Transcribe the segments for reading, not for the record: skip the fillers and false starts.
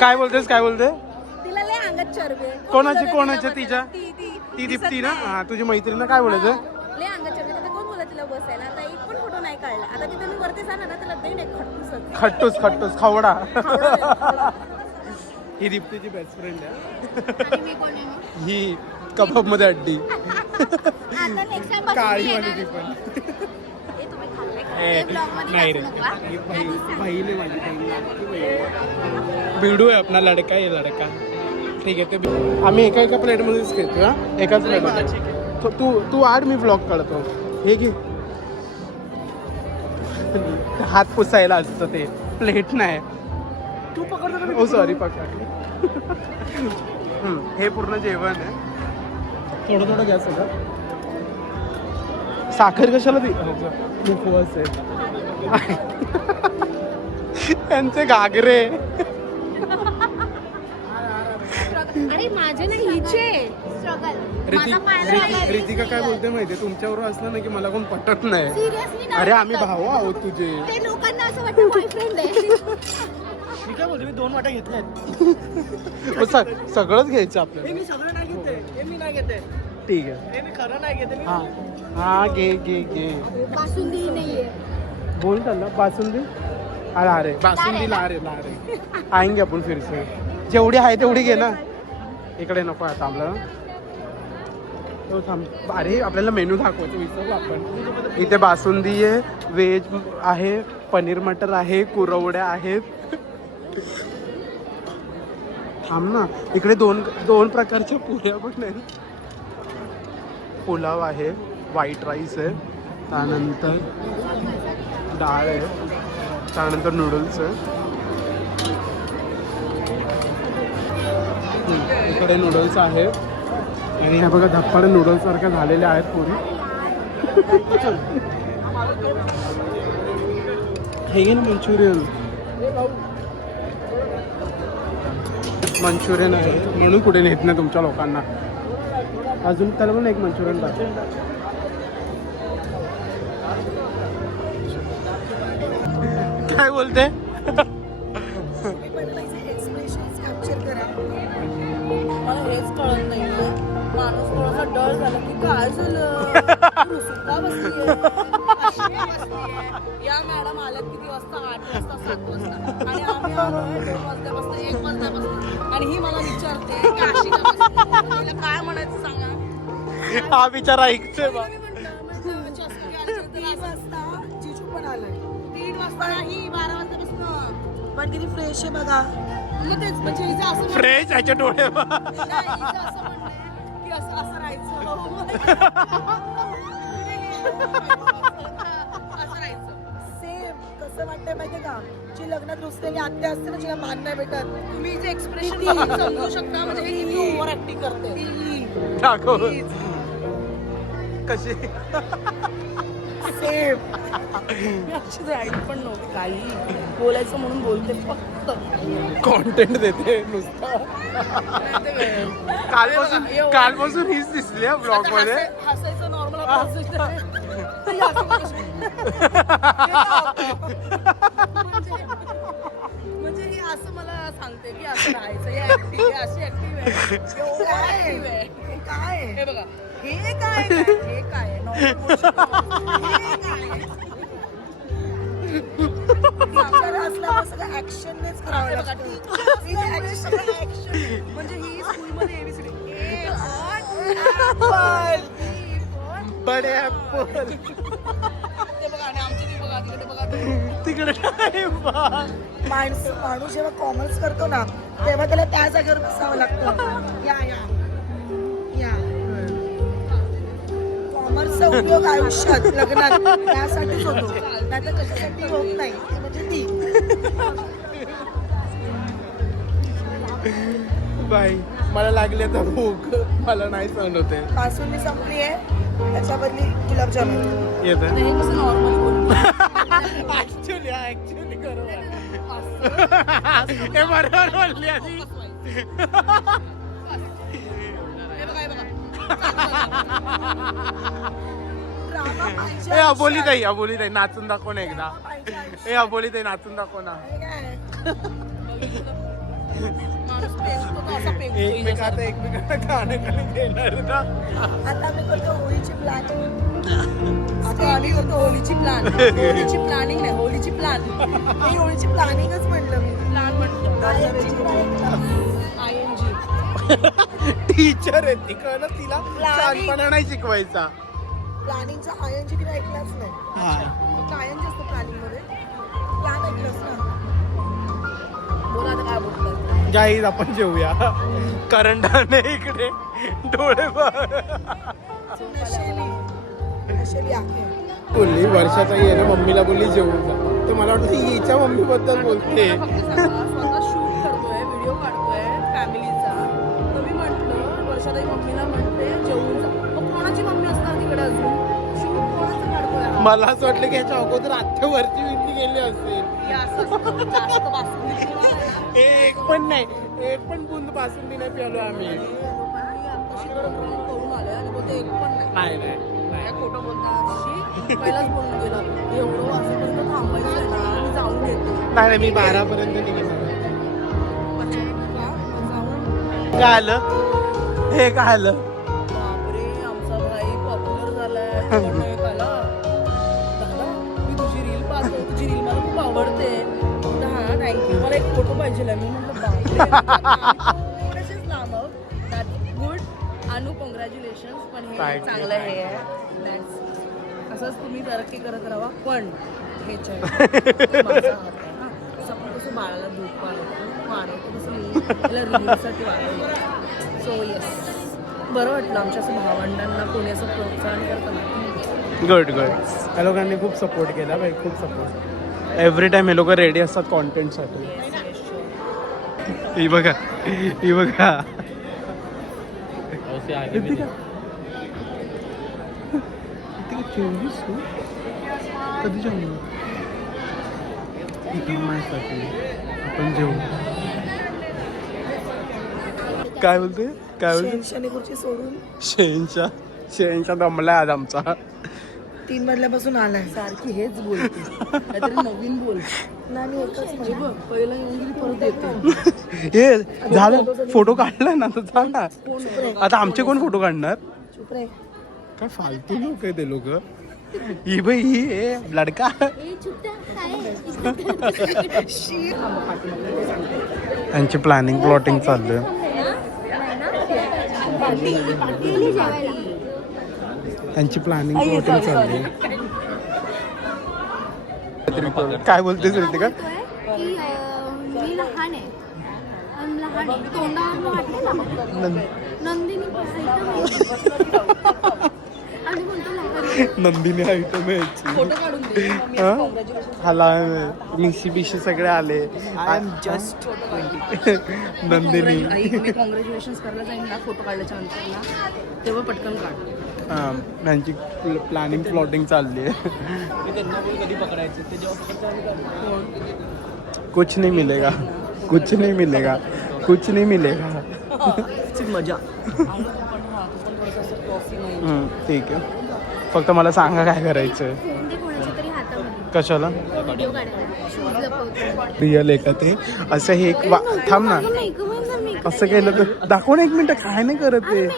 काय बोलतेस काय बोलते? तिला लय अंगात चरबी. कोणाची तिच्या? ती दीप्ती ना? हा तुझी मैत्रीण काय बोलायचं? लय अंगात चरबी. आता कोण बोलत तिला बसायला? आता एक पण फोटो नाही काढला. आता तिथे मी वरती जाणार ना त्याला देईन एक खट्टूस खवडा. ही दीप्तीची बेस्ट फ्रेंड आहे. आणि मी कोण आहे मग? ही कबाब मध्ये अड्डी. आता नेक्स्ट टाइम काळी वाली ती पण. तुम्ही खाल्ले नाही रे बहीण माझी बिडू आहे अपना लडका आहे लडका. ठीक आहे ते आम्ही एका प्लेट मध्येच घेतो. हा एकाच प्लेट. तू आड मी ब्लॉग काढतो. हे घे. हात पुसायला असतं ते प्लेट नाही. तू पकडतो. ओ सॉरी पकड. हे पूर्ण जेवण आहे. थोडं घ्या सगळं. साखर कशाला ती उपवास आहे. त्यांचे घागरे. अरे माझे नाही हिचे रितिका काय बोलते माहितीये? तुमच्यावर असलं ना की मला कोण पटत नाही. सिरियसली अरे आम्ही भाऊ आहोत तुझे. ते लोकांना असं वाटतं बॉयफ्रेंड आहे. मी काय बोलतो, मी 2 वाट्या घेतल्यात. सगळंच घ्यायचं आपल्याला. मी सगळं नाही घेते, हे मी नाही घेते. ठीक आहे. हे मी खरं नाही घेते. हा घे बासुंदी नाहीये. बोल चालला बासुंदी. अरे बासुंदी ला रे आएंगे आपण फिर से. जेवढी आहे तेवढी घे ना. इकडे नको आता आपल्याला. थांब. अरे आपल्याला मेनू दाखवायचं विसरलो आपण. इथे बासुंदी आहे, व्हेज आहे, पनीर मटर आहे, कुरवड्या आहेत. थांब ना. इकडे दोन प्रकारच्या पुऱ्या पण आहेत. पुलाव आहे, व्हाईट राईस आहे, त्यानंतर डाळ आहे, त्यानंतर नूडल्स आहे. इकडे नूडल्स आहे आणि ह्या बघा धप्पाडे नूडल्स सारख्या झालेल्या आहेत पुरी. हे घे ना मंचुरियन आहे म्हणून कुठे नेत नाही तुमच्या लोकांना. अजून त्याला पण एक मंचुरियन टाक. काय बोलते? मला हेच कळत नाही. माणूस थोडासा डर झाला की काय झालं. या मॅडम आल्यात किती वाजता? 8 वाजता 7 वाजता आणि आम्ही आलोय 2 वाजल्यापासून 1 वाजल्यापासून. आणि ही मला विचारते की अशी का बसली? तिला काय म्हणायचं सांगा. हा बिचारा ऐकतोय बा. 3 वाजता जिजू पण आलाय. 3 वाजता नाही 12 वाजल्यापासून. पण किती फ्रेश आहे बघा. मग तेच म्हणजे हिचं असं फ्रेश याच्या डोळे बा. नाही, हिचं असं म्हणणं आहे की असं राहायचं. असं राहायचं. सेम कसं वाटतंय माहितीये का? जी लग्नात रुसलेली आत्या असते ना, जिला मान नाही भेटत. तुम्ही हिचं एक्सप्रेशन समजू शकता. म्हणजे हे किती ओव्हर ऍक्टिंग करते. दाखव कशी. सेम. मी अशीच राहील पण नव्हती. काही बोलायचं म्हणून बोलते फक्त. कॉन्टेंट देते नुसतं. कालपासून हीच दिसली या ब्लॉग मध्ये. हसायचं नॉर्मल. म्हणजे ही असं मला सांगते की असं राहायचं. हे ऍक्टिव्ह आहे, अशी ऍक्टिव्ह आहे. काय हे बघा. हे काय हे काय सगळं ऍक्शननेच करावं लागतं. म्हणजे ही स्कूलमध्ये एबीसीडी बडे ऍपल. ते बघा आणि आमची ती बघा तिकडे बघा. तिकडे माणूस जेव्हा कॉमर्स करतो ना तेव्हा त्याला त्या जागेवर बसावं लागतं. या कॉमर्सचा उपयोग आयुष्यात लग्नात त्यासाठीच होतो. नाही तर कशासाठी होत नाही. म्हणजे ती बाई मला लागले तर भूक. मला नाही सहन होते. बासुंदी संपली आहे त्याच्या बदली गुलाबजामुन येत कसं नॉर्मल. ऍक्च्युली हे बरोबर बोलली आधी. ए अबोली ताई नाचून दाखव ना एकदा. ए अबोली ताई नाचून दाखव ना. माणूस पेंगतो तर असा पेंगतो एकमेकांना एकमेकांना गाणं खाली देणार ना. आता मी करतो होळीची प्लॅनिंग. आता आम्ही करतो होळीची प्लॅन. होळीची प्लॅनिंग नाही, होळीची प्लॅन. मी होळीची प्लॅनिंगच म्हटलं मी. प्लॅन म्हटलं. ING. टीचर आहे ती कळलं तिला लहानपणा नाही शिकवायचा. प्लॅनिंगचा ING तिने ऐकलाच नाही. फक्त ING असतो प्लॅनिंग मध्ये. प्लॅन ऐकलंच ना. बोला आता काय बोलतात. गाईज आपण जेवूया. करंटाने इकडे डोळे नशेली आहे. बोलली वर्षाचा ये ना मम्मीला बोलली जेवून जा. तर मला वाटतं हिच्या मम्मी बद्दल बोलते. स्वतः शूट करतोय, व्हिडिओ काढतोय फॅमिलीचा. तर मी म्हटलं वर्षाताई मम्मीला म्हणते जेवून जा. मग कोणाची मम्मी असणार तिकडे अजून? शूट कोणाचं काढतोय? मला असं वाटलं की ह्याच्या अगोदर आत्यावरची विनती गेली असेल. हे असं जास्त बासुंदी पिऊन आलाय. एक पण नाही, एक पण बुंद बासुंदी नाही प्यालो आम्ही. मी आत्ताशी गरम गरम करून आलोय आणि बोलते एक पण नाही. नाही काय खोटं बोलता आत्ताशी? पहिलाच बोलून गेला एवढं वाजेपर्यंत थांबायचं आहे ना, मी जाऊन येते. नाही मी 12 पर्यंत निघेन. अच्छा, का? जाऊन. काय आलं हे काय आलं? बापरे, आमचा भाई पॉप्युलर झालाय. कोण एक आला, दादा मी तुझी रील पाहतो, तुझी रील मला खूप आवडते. हा थँक्यू. मला एक फोटो पाहिजे. मी म्हटलं बापरे, थोडेसेच लांब आहोत. गुड अनु, कॉंग्रॅच्युलेशन्स. पण हे Thank you, चांगलं हे आहे. That's- असंच तुम्ही तरक्की करत राहा. पण हे माझा हात आहे ना. असं आपण कसं बाळाला दूध वाढवतो तसं मी त्याला रीलसाठी वाढवतो. सो येस, बरं वाटलं आमच्या असं भावंडांना कोणी असं प्रोत्साहन करतं ना. Good good. या लोकांनी खूप सपोर्ट केला भाई, खूप सपोर्ट. एव्हरी टाइम हे लोक रेडी असतात कॉन्टेंटसाठी. ही बघा ही बघा. कधी जेवू आपण जेवू. काय बोलते काय बोलते? शनीपूरची सोडून शेणचा दमलाय आज आमचा. 3 मजल्यापासून आलाय. सारखी हेच बोलते, काहीतरी नवीन बोल. नाही एकच म्हणजे बघ, पहिला येऊन गेली परत येते. हे झालं, फोटो काढलाय ना तर जा ना. आता आमचे कोण फोटो काढणार? चुप रे. काय फालतू लोक आहे ते लोक. ही बाई ही आहे लडका. यांची प्लॅनिंग प्लॉटिंग चाललंय. त्यांची प्लॅनिंग प्लॉटिंग चालली. काय बोलतेस रे का? मी लहान आहे. तोंडावर वाटले ना नंदिनी आणि बोलतो लहान. नंदिनी आयटम यायची. फोटो काढून दे. हाला मिशी बिशी सगळे आले. I am just Nandini. Me congratulation करायला जाईन ना फोटो काढल्याच्या नंतर ना, तेव्हा पटकन काढ. त्यांची प्लॅनिंग प्लॉटिंग चालली आहे. कधी पकडायचे ते जेव्हा कुछ नहीं मिलेगा, कुछ नहीं मिलेगा, कुछ नहीं मिलेगा. मजा. ठीक आहे. फक्त मला सांगा काय करायचं. फोन दे कोणाच्या तरी हातामध्ये. कशाला? व्हिडिओ काढायला. शूज लपवतो. रिअल आहे का ते? असं हे एक थांब ना. असं केलं तर दाखव ना. 1 मिनिट. काय नाही करत ते.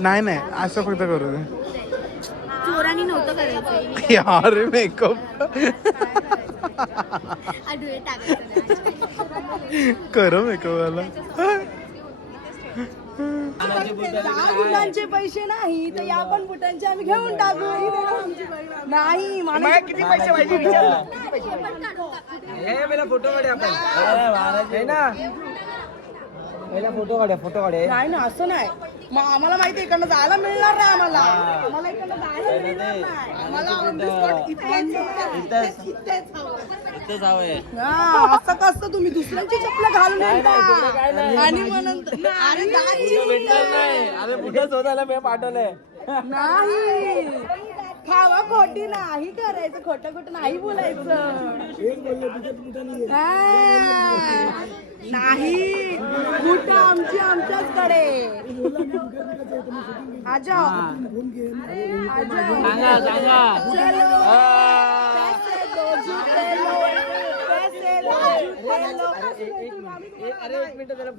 नाही नाही असं फक्त करू दे. चोरानी नव्हतं करायचं. यार मेकअप आडवे टाकायचं. कर मेकअप वाला. बुटांचे पैसे नाही तर या पण बुटांचे आम्ही घेऊन टाकू. नाही मला किती पैसे पाहिजे विचार. पहिला फोटो काढूया आपण. ना पहिला फोटो काढूया. नाही ना, असं नाही. मग आम्हाला माहिती आहे इकडनं जायला मिळणार नाही. आम्हाला इकडनं जायला मिळणार नाही. आम्हाला on the spot इथेच हवंय. हा, असं कसं तुम्ही दुसऱ्यांची चप्पल घालून येता आणि म्हणून अरे दाजी. अरे कुठं शोधायला मी पाठवलंय. नाही खावा खोटी नाही करायचं. खोटं खोटं नाही बोलायचं. हा. नाही बुट आमची आमच्याचकडे. आजा अरे 1 मिनिट जरा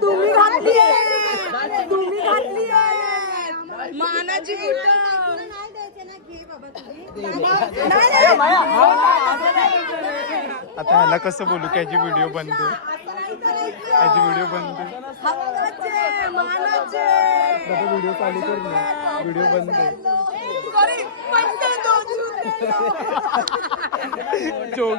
तुम्ही घातलीये मानाची बुट आता ह्याला कसं बोलू की याची व्हिडिओ बंद आहे. याची व्हिडिओ बंद आहे. आता व्हिडिओ चालू कर ना, व्हिडिओ बंद आहे. जोक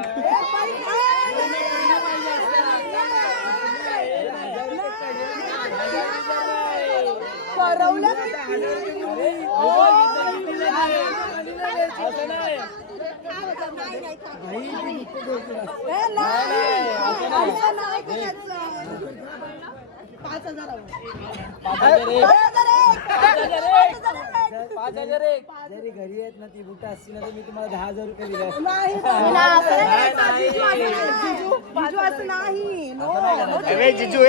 जरी घरी आहेत ना ती बुट असती ना तर मी तुम्हाला 10,000 रुपये दिले असते. नाही जिजू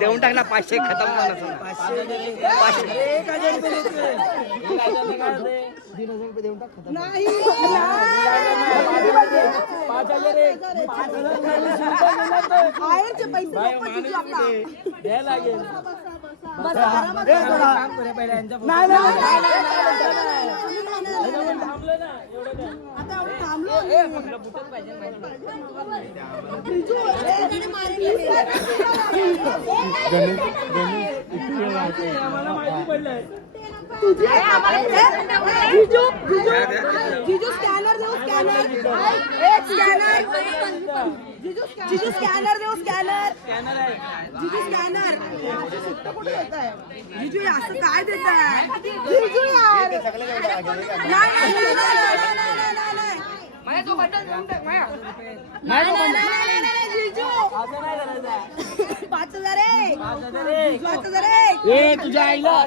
देऊन टाक ना 500 खतम 1,000 रुपये देऊन टाक खतम. 5,000 लागेल. काम करे पहिला यांच्या जीजू स्कॅनर देऊ स्कॅनर जीजू स्कॅनर देऊ स्कॅनर जीजू स्कॅनर जीजू असं काय देताय जीजू यार जीजू 5,000 तुझ्या आईला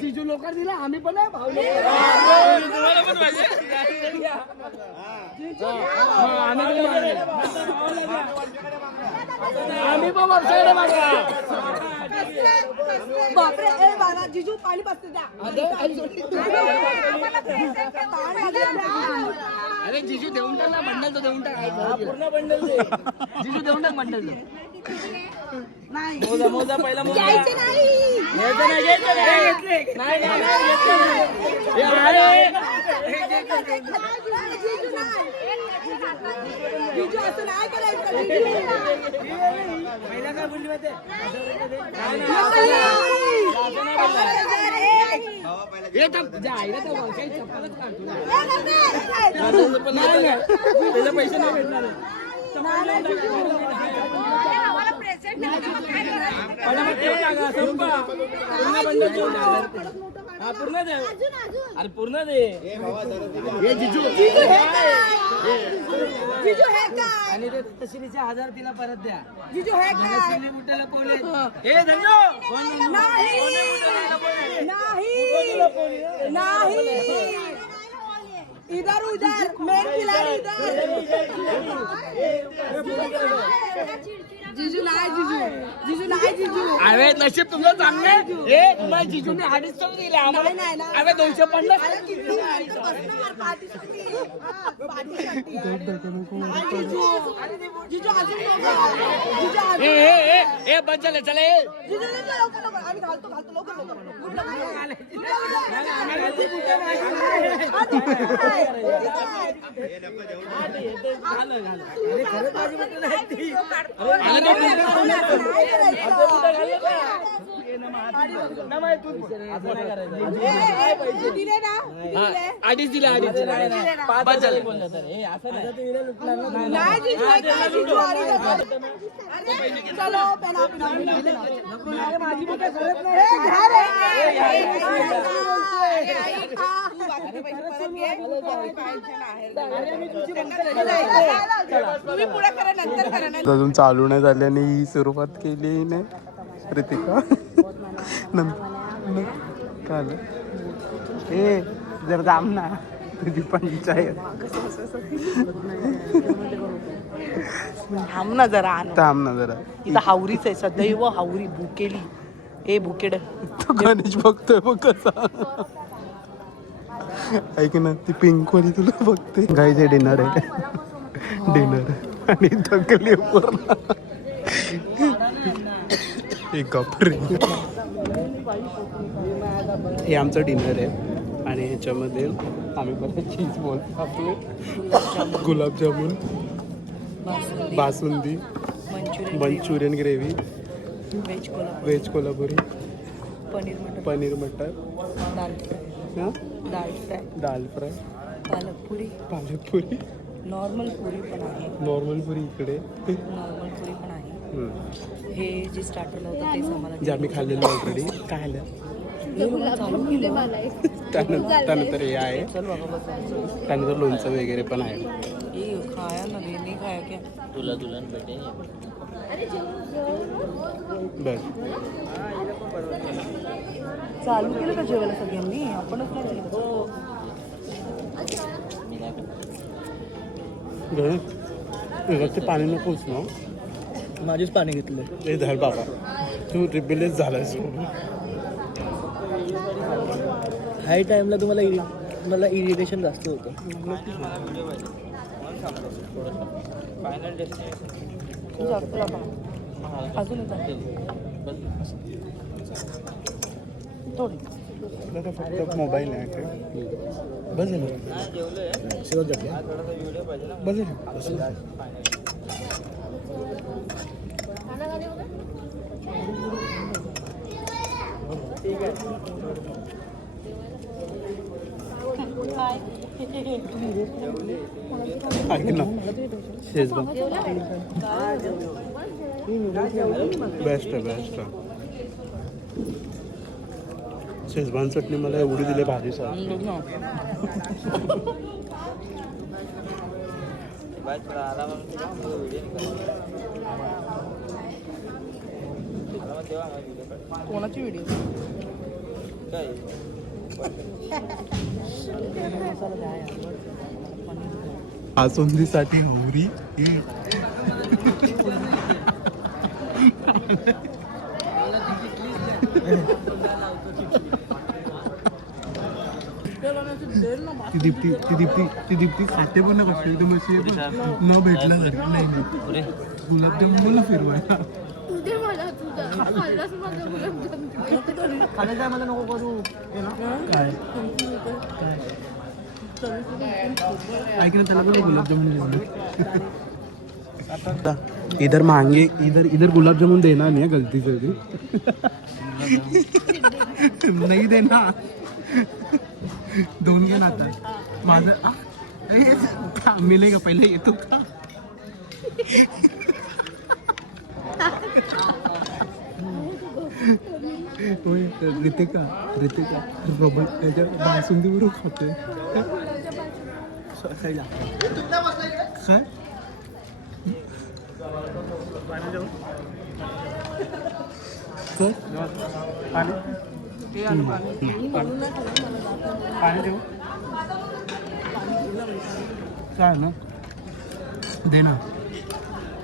जिजू लोकर दिला आम्ही पण आहे भाऊ आम्ही पण वर्षाकडे मागा. बापरे ए बाबा जीजू पाणी पाजते द्या अरे जिजू देऊन टाक ना बंडल तो देऊन टाक पूर्ण बंडल दे जिजू देऊन टाक बंडल नाही मोजा पहिला घ्यायचे नाही जीजू असं नाही करायचं पहिला काय बोलली माहिती त्याला पैसे नाही भेटणार पूर्ण दे अरे पूर्ण दे जिजू जीजू हे काय आणि ते तशरीचे 1,000 तिला परत द्या. जीजू हे काय बुटाला कोण हे धंदो नाही इधर उधर मेन खिलाडी इधर जीजू नाही जीजू अरे नशीब तुमचं चांगलं आहे. हे तुम्हाला जिजूने 250 दिले आम्हाला नाही ना अरे 250 अरे किती नंतर बसणार पार्टीसाठी जीजू अजून हे बंद झालं चला जीजू लवकर आम्ही घालतो लवकर अडीच दिले 5 झाले चलो माझी तुम्ही पुढे करा नंतर करा अजून चालू नाही झाल्याने ही सुरुवात केली नाही रितिका काल ए जर दाम ना तुझी पंचायत थांब ना जरा थांब ना जरा इथं हावरीच आहे सदैव हावरी भुकेली ए भुकेड तो गणेश बघतोय बघ कसा. ऐक ना ती पिंक वाली तुला बघते. गाईचे डिनर आहे. डिनर आणि थकली पूर्ण. एक कपडे. हे आमचं डिनर आहे आणि ह्याच्यामध्ये आम्ही परत चीज बॉल आपले gulab jamun, basundi, Manchurian gravy, veg Kolhapuri, paneer matar, dal fry, palak puri, normal पुरी पण आहे. नॉर्मल पुरी इकडे. नॉर्मल पुरी पण आहे. हे जे स्टार्टरला होतं तेच आम्हाला जे आम्ही खाल्लेलं ऑलरेडी. काय आलं त्यानंतर हे आहे. त्यानंतर लोणचं वगैरे पण आहे. खाया ना रे नाही खाया क्या तुला दुल्हन भेटे. बस चालू केलं का जेवायला सगळ्यांनी? आपणच नाही ते पाणी नकोच ना. माझेच पाणी घेतलं. ते धर बाबा तू रिबिलेस झालास. हाय टाईमला तुम्हाला मला इरिटेशन जास्त होतं. अजून थोडी फक्त मोबाईल आहे काय बस झालं. बस झालं. ऐक ना शेजवान बेस्ट आहे बेस्ट आहे. शेजवान चटणी मला एवढी दिली भाजी सर. कोणाची व्हिडिओ बासुंदीसाठी मोहरी. ती दीप्ती खाते पण ना कशी एकदम अशी न भेटला तरी नाही. गुलाबजामुन मला फिरवायला खाण्याचा मला नको करू. काय ऐक ना त्याला पण गुलाबजामुन इधर मांगे इधर गुलाबजामुन देना नहीं है गलती से भी. नहीं देना. दोन घे ना आता माझं मिलेगा पहिले येतो का. रितिका रबल त्याच्या बासुंदीवरून खाते. काय सर पाणी देऊ काय ना दे ना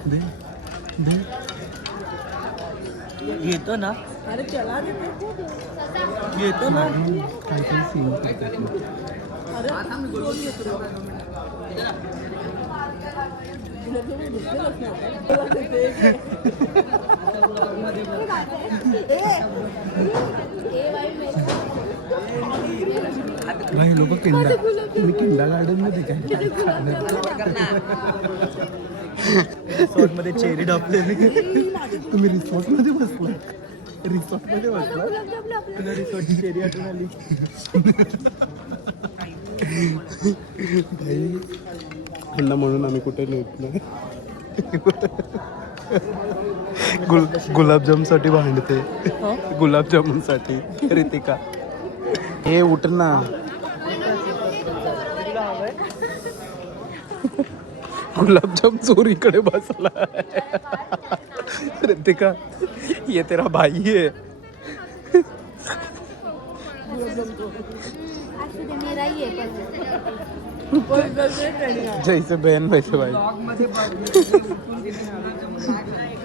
दे दे. येतो ना. अरे चला येतो ना. काहीतरी सीन करतात. भाई लोक किंडा गार्डन मध्ये काय रिसॉर्ट मध्ये चेरी डापलेली. तुम्ही रिसॉर्ट मध्ये बसला. तुला रिसॉर्टची चेरी आठवण आली. भाई म्हणून आम्ही कुठे नेत नाही. गुलाबजामसाठी भांडते. गुलाबजामुनसाठी रितिका. हे उठ ना. गुलाबजाम चोरीकडे बसला. रितिका ये तेरा भाई है. मेरा ही है. जैसे बहन वैसे भाई.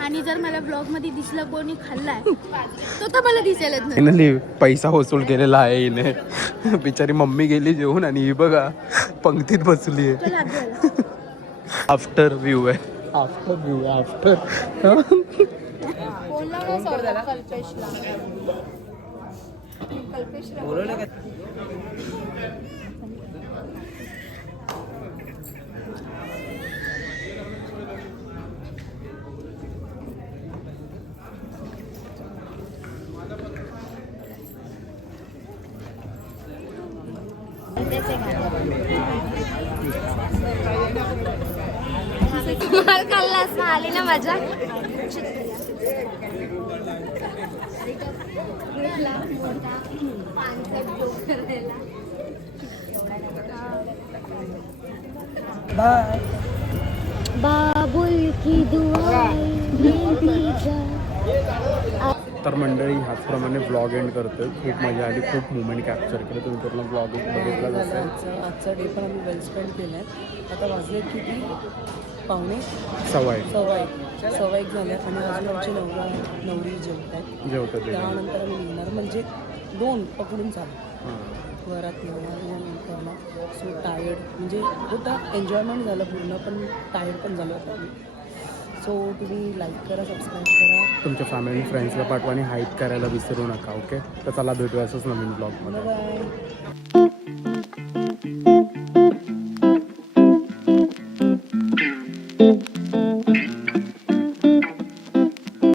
आणि जर मला ब्लॉग मध्ये दिसलं कोणी खाल्लाय तो तर मला दिसेलच नाही. फायनली पैसा वसूल केलेला आहे हिने. बिचारी मम्मी गेली जेवून आणि ही बघा पंक्तीत बसली आहे. तो लागेल. आफ्टर व्ह्यू आहे. After view after. माल खाल्लास आली ना मजा. बाय. बाबुल की दुआ तर मंडळी ह्याचप्रमाणे ब्लॉग एंड करतोय. खूप मजा आली, खूप मुवमेंट कॅप्चर केलं. तुम्ही पूर्ण ब्लॉग बघितला असेल. आजचा डे पण आम्ही वेल स्पेंड केलाय. आता वाजले किती 5:15 1:15 झाल्यात आणि अजून आमची नवरी जेवत आहेत. जेवतं ते त्यानंतर आम्ही निघणार म्हणजे 2 पकडून चालू घरात नंतरला. सो टायर्ड म्हणजे होतं एन्जॉयमेंट झालं पूर्ण पण टायर्ड पण झालं होतं आम्ही. सो तुम्ही लाईक करा, सबस्क्राईब करा. तुमच्या फॅमिली फ्रेंड्सला पाठवा आणि हाईट करायला विसरू नका. ओके, तर चला भेटूया असंच नवीन ब्लॉगमध्ये. बाय.